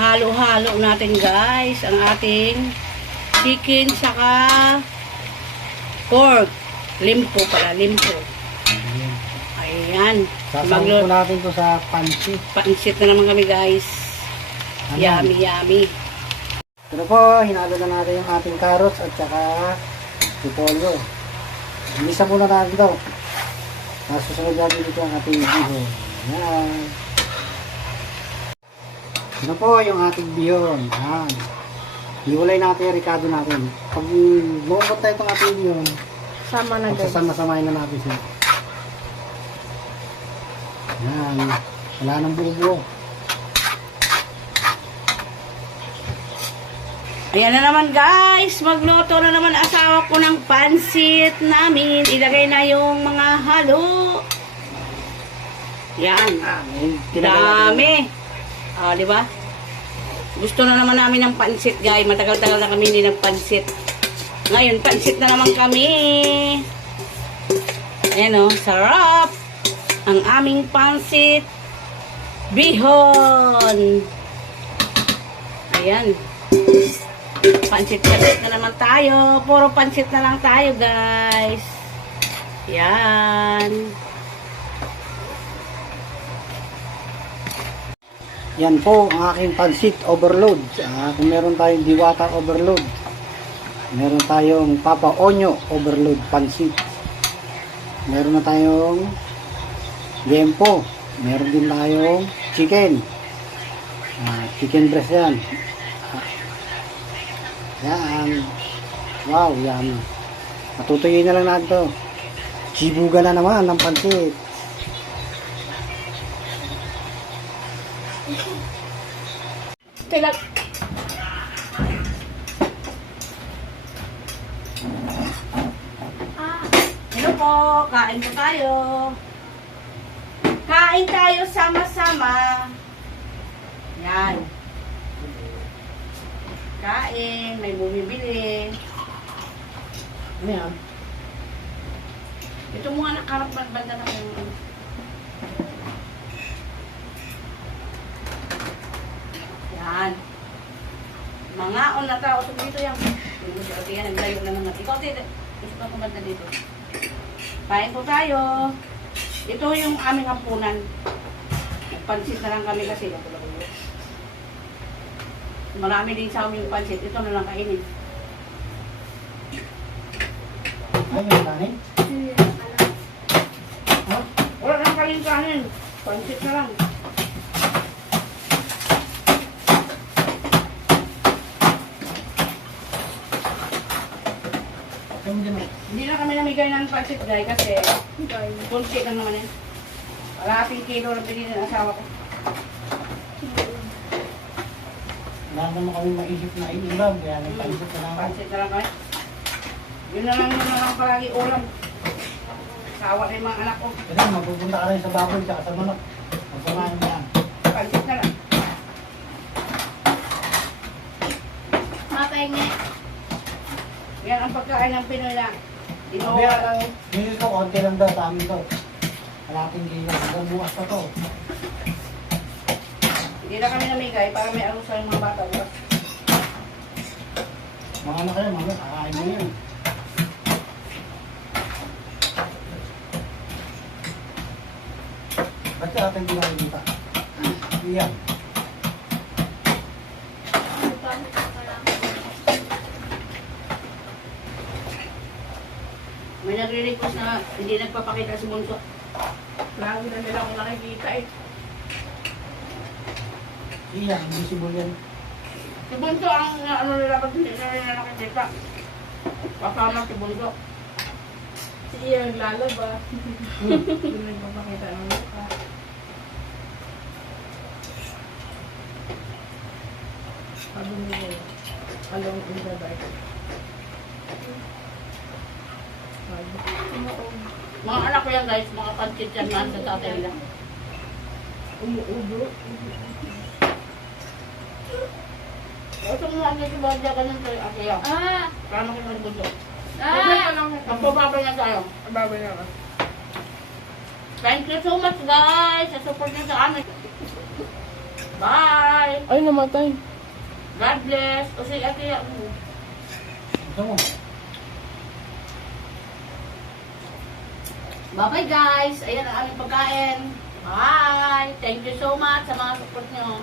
halo-halo natin guys ang ating chicken saka pork. Limpo pala, limpo. Ayan. Po Maglo natin to sa pansit. pansit na naman kami guys. Ayan. Yummy, yummy. Ito po, hinalo na natin yung ating carrots at saka repolyo. Inisa muna natin to. Tapos susunod natin dito ang ating bihon. Ayan. Ito po yung ating bihon. Ayan. Hiwalay natin yung ricado natin. Pag lumabot tayo itong ating bihon, Sama na guys. magsasama-samahin na natin siya. Ayan. Wala nang buo-buo. Ayan na naman guys, magluto na naman asawa ko ng pansit namin. Ilagay na yung mga halo. Yan. Natin. Dami. Ah, di ba? Gusto na naman namin ng pansit, guys. Matagal-tagal na kami hindi nagpansit. Ngayon, pansit na naman kami. Ayan o, sarap. Ang aming pansit. Bihon. Ayan. Pansit-pansit na naman tayo. Puro pansit na lang tayo, guys. Yan. Yan po ang aking pansit overload. Ah, kung meron tayong diwata overload. Meron tayong papa onyo overload pansit. Meron na tayong gempo. Meron din tayong chicken. Ah, chicken breast yan. Ah, yan. Wow, yan. Matutuyin na lang natin to. Chibuga na naman ng pansit. Tilag. Hello po, kain po tayo. Kain tayo sama-sama. Yan. Kain, may bumibili. Ano yan? Ito mga nakarap banda na yung Yan. Mga on na tao sa dito mo siya yan, naglayo na mga. Ikaw, tito. Gusto ko kumanta dito. Kain po tayo. Ito yung aming ampunan. Pansit na lang kami kasi. Marami din sa aming pansit. Ito na lang kainin. Ayun, kanin. Wala nang kanin kanin. Pansit na lang. Hindi na kami namigay ng pansit guys kasi kunti lang naman eh. Kalahating kilo na pinili ng asawa ko. Wala naman kami maisip na inilaw, kaya nagpaisip na lang ako. Pansit na lang kami. Yun na lang yun na lang palagi ulam. Sawa na yung mga anak ko. Kasi mapupunta ka rin sa baboy tsaka sa manok. Masamahin mo yan. Pansit na lang. Mapahinga. Yan ang pagkain ng Pinoy lang. Kaya lang, hindi ko konti lang daw sa amin to. Kalating kilo. Hanggang bukas pa to. hindi na kami namigay para may aros sa mga bata. Diba? Mga anak kayo, mga kakain mo yun. Ba't ka ating ginawa dito? Iyan. May nagre-request na hindi nagpapakita si Bunso. Lagi na nila akong nakikita eh. Iyan, invisible yan. Si Bunso ang ano nila pag hindi na nila nakikita. Kasama si Bunso. Si Ian naglalaba. Hindi nagpapakita ng mukha. Sabi niya, along in the dark. Mga anak ko yan guys, mga pansit yan na sa tatay nila. umuubo. Ito mo ang naging bagya ka ng tayo, ate yan. Ah! Para makita ni Bunso. Ah! Magpapabay na tayo. Babay na ka. Thank you so much guys sa support niyo sa amin. Bye! Ay, namatay. God bless. O sige, ate, ano? Ito mo. Bye-bye guys. Ayan ang aming pagkain. Bye! Thank you so much sa mga support nyo.